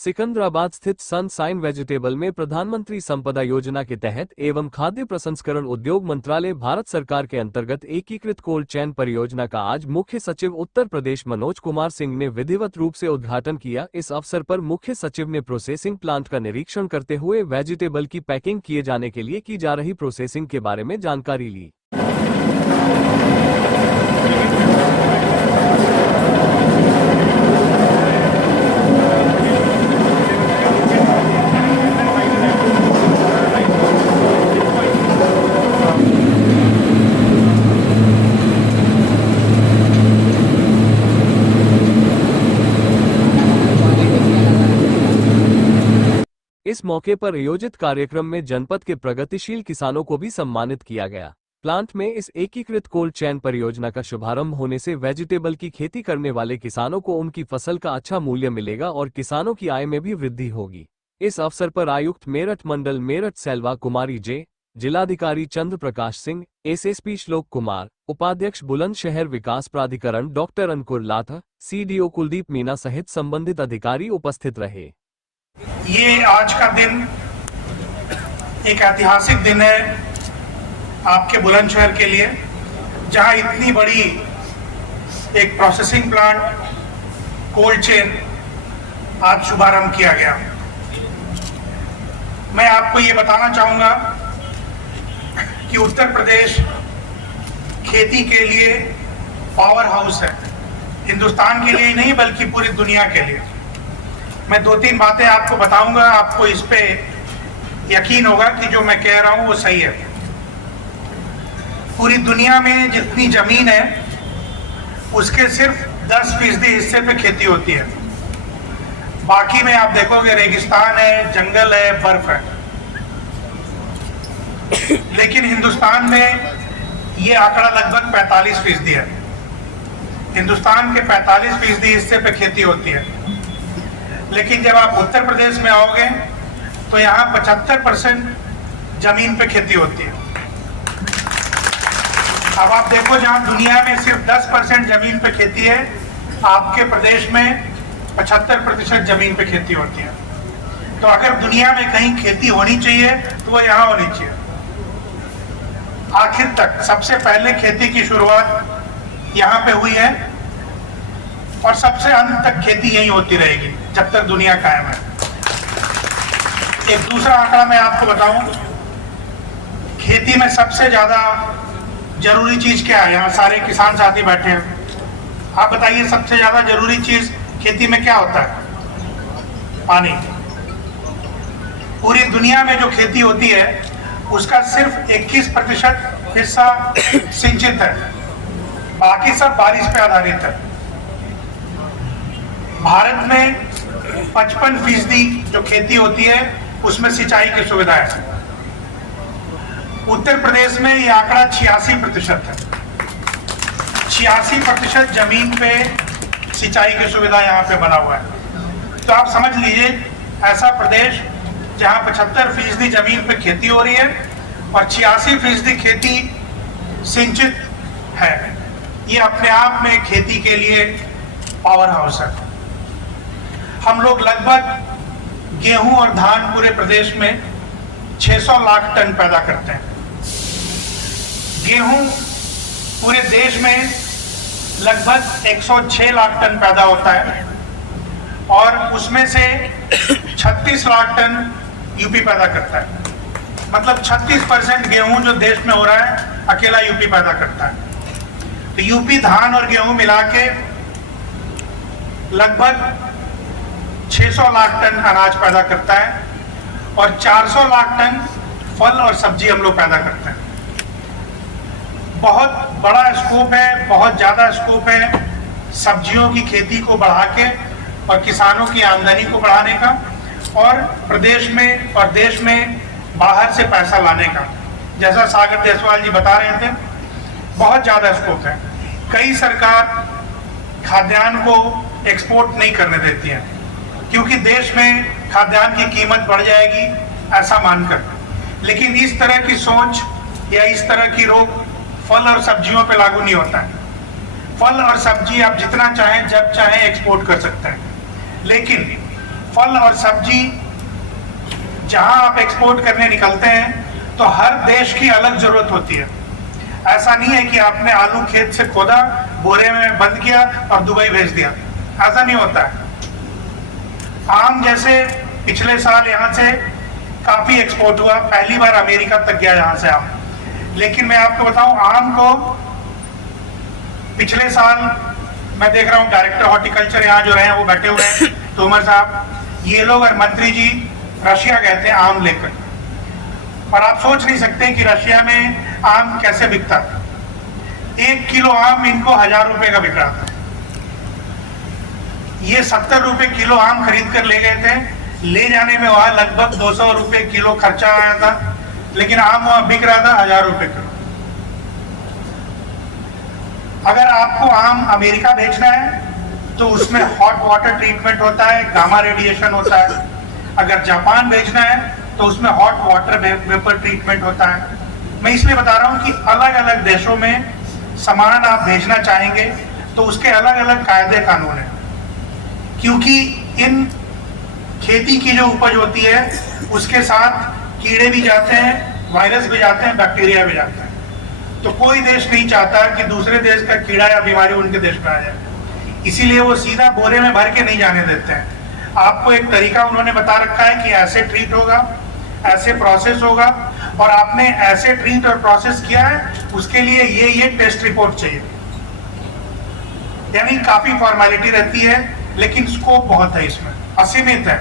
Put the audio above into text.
सिकंदराबाद स्थित sunshine vegetable में प्रधानमंत्री संपदा योजना के तहत एवं खाद्य प्रसंस्करण उद्योग मंत्रालय भारत सरकार के अंतर्गत एकीकृत कोल्ड चेन परियोजना का आज मुख्य सचिव उत्तर प्रदेश मनोज कुमार सिंह ने विधिवत रूप से उद्घाटन किया। इस अवसर पर मुख्य सचिव ने प्रोसेसिंग प्लांट का निरीक्षण करते हुए वेजिटेबल की पैकिंग किए जाने के लिए की जा रही प्रोसेसिंग के बारे में जानकारी ली। इस मौके पर आयोजित कार्यक्रम में जनपद के प्रगतिशील किसानों को भी सम्मानित किया गया। प्लांट में इस एकीकृत कोल्ड चेन परियोजना का शुभारंभ होने से वेजिटेबल की खेती करने वाले किसानों को उनकी फसल का अच्छा मूल्य मिलेगा और किसानों की आय में भी वृद्धि होगी। इस अवसर पर आयुक्त मेरठ मंडल मेरठ सेल्वा कुमारी जे, जिलाधिकारी चंद्र प्रकाश सिंह, एसएसपी श्लोक कुमार, उपाध्यक्ष बुलंदशहर विकास प्राधिकरण डॉक्टर अंकुर लाथा, सीडीओ कुलदीप मीना सहित संबंधित अधिकारी उपस्थित रहे। ये आज का दिन एक ऐतिहासिक दिन है आपके बुलंदशहर के लिए, जहां इतनी बड़ी एक प्रोसेसिंग प्लांट कोल्ड चेन आज शुभारंभ किया गया। मैं आपको ये बताना चाहूंगा कि उत्तर प्रदेश खेती के लिए पावर हाउस है, हिंदुस्तान के लिए ही नहीं बल्कि पूरी दुनिया के लिए। मैं दो तीन बातें आपको बताऊंगा, आपको इस पे यकीन होगा कि जो मैं कह रहा हूं वो सही है। पूरी दुनिया में जितनी जमीन है उसके सिर्फ 10% हिस्से पे खेती होती है, बाकी में आप देखोगे रेगिस्तान है, जंगल है, बर्फ है। लेकिन हिंदुस्तान में ये आंकड़ा लगभग 45% है। हिंदुस्तान के 45% हिस्से पे खेती होती है। लेकिन जब आप उत्तर प्रदेश में आओगे तो यहाँ 75% जमीन पे खेती होती है। अब आप देखो, जहाँ दुनिया में सिर्फ 10% जमीन पे खेती है, आपके प्रदेश में 75% जमीन पे खेती होती है। तो अगर दुनिया में कहीं खेती होनी चाहिए तो वो यहाँ होनी चाहिए। आखिर तक सबसे पहले खेती की शुरुआत यहाँ पे हुई है और सबसे अंत तक खेती यही होती रहेगी जब तक दुनिया कायम है। एक दूसरा आंकड़ा मैं आपको बताऊं, खेती में सबसे ज्यादा जरूरी चीज क्या है? यहाँ सारे किसान साथी बैठे हैं, आप बताइए सबसे ज्यादा जरूरी चीज खेती में क्या होता है? पानी। पूरी दुनिया में जो खेती होती है उसका सिर्फ 21% हिस्सा सिंचित है, बाकी सब बारिश पे आधारित है। भारत में 55% जो खेती होती है उसमें सिंचाई की सुविधा है। उत्तर प्रदेश में ये आंकड़ा 86% है। 86% जमीन पे सिंचाई की सुविधा यहाँ पे बना हुआ है। तो आप समझ लीजिए, ऐसा प्रदेश जहाँ 75% जमीन पे खेती हो रही है और 86% खेती सिंचित है, ये अपने आप में खेती के लिए पावर हाउस है। हम लोग लगभग गेहूं और धान पूरे प्रदेश में 600 लाख टन पैदा करते हैं। गेहूं पूरे देश में लगभग 106 लाख टन पैदा होता है और उसमें से 36 लाख टन यूपी पैदा करता है। मतलब 36% गेहूं जो देश में हो रहा है अकेला यूपी पैदा करता है। तो यूपी धान और गेहूं मिला के लगभग 600 लाख टन अनाज पैदा करता है और 400 लाख टन फल और सब्जी हम लोग पैदा करते हैं। बहुत बड़ा स्कोप है, बहुत ज़्यादा स्कोप है सब्जियों की खेती को बढ़ा के और किसानों की आमदनी को बढ़ाने का, और प्रदेश में और देश में बाहर से पैसा लाने का। जैसा सागर जायसवाल जी बता रहे थे, बहुत ज़्यादा स्कोप है। कई सरकार खाद्यान्न को एक्सपोर्ट नहीं करने देती है क्योंकि देश में खाद्यान्न की कीमत बढ़ जाएगी ऐसा मानकर। लेकिन इस तरह की सोच या इस तरह की रोक फल और सब्जियों पे लागू नहीं होता है। फल और सब्जी आप जितना चाहें जब चाहें एक्सपोर्ट कर सकते हैं, लेकिन फल और सब्जी जहां आप एक्सपोर्ट करने निकलते हैं तो हर देश की अलग जरूरत होती है। ऐसा नहीं है कि आपने आलू खेत से खोदा, बोरे में बंद किया और दुबई भेज दिया, ऐसा नहीं होता है। आम जैसे पिछले साल यहाँ से काफी एक्सपोर्ट हुआ, पहली बार अमेरिका तक गया यहाँ से आम। लेकिन मैं आपको बताऊं, आम को पिछले साल मैं देख रहा हूं डायरेक्टर हॉर्टिकल्चर यहाँ जो रहे हैं वो बैठे हुए हैं, तोमर साहब, ये लोग और मंत्री जी रशिया गए थे आम लेकर, और आप सोच नहीं सकते कि रशिया में आम कैसे बिकता था। 1 किलो आम इनको 1000 रुपए का बिक रहा था। ये 70 रुपए किलो आम खरीद कर ले गए थे, ले जाने में वहां लगभग 200 रुपए किलो खर्चा आया था, लेकिन आम वहां बिक रहा था 1000 रुपए किलो। अगर आपको आम अमेरिका भेजना है तो उसमें हॉट वाटर ट्रीटमेंट होता है, गामा रेडिएशन होता है। अगर जापान भेजना है तो उसमें हॉट वाटर वेपर ट्रीटमेंट होता है। मैं इसलिए बता रहा हूं कि अलग अलग देशों में सामान आप भेजना चाहेंगे तो उसके अलग अलग कायदे कानून हैं, क्योंकि इन खेती की जो उपज होती है उसके साथ कीड़े भी जाते हैं, वायरस भी जाते हैं, बैक्टीरिया भी जाते हैं। तो कोई देश नहीं चाहता कि दूसरे देश का कीड़ा या बीमारी उनके देश में आ जाए, इसीलिए वो सीधा बोरे में भर के नहीं जाने देते हैं। आपको एक तरीका उन्होंने बता रखा है कि ऐसे ट्रीट होगा, ऐसे प्रोसेस होगा, और आपने ऐसे ट्रीट और प्रोसेस किया है, उसके लिए ये टेस्ट रिपोर्ट चाहिए। यानी काफी फॉर्मेलिटी रहती है, लेकिन स्कोप बहुत है, इसमें असीमित है।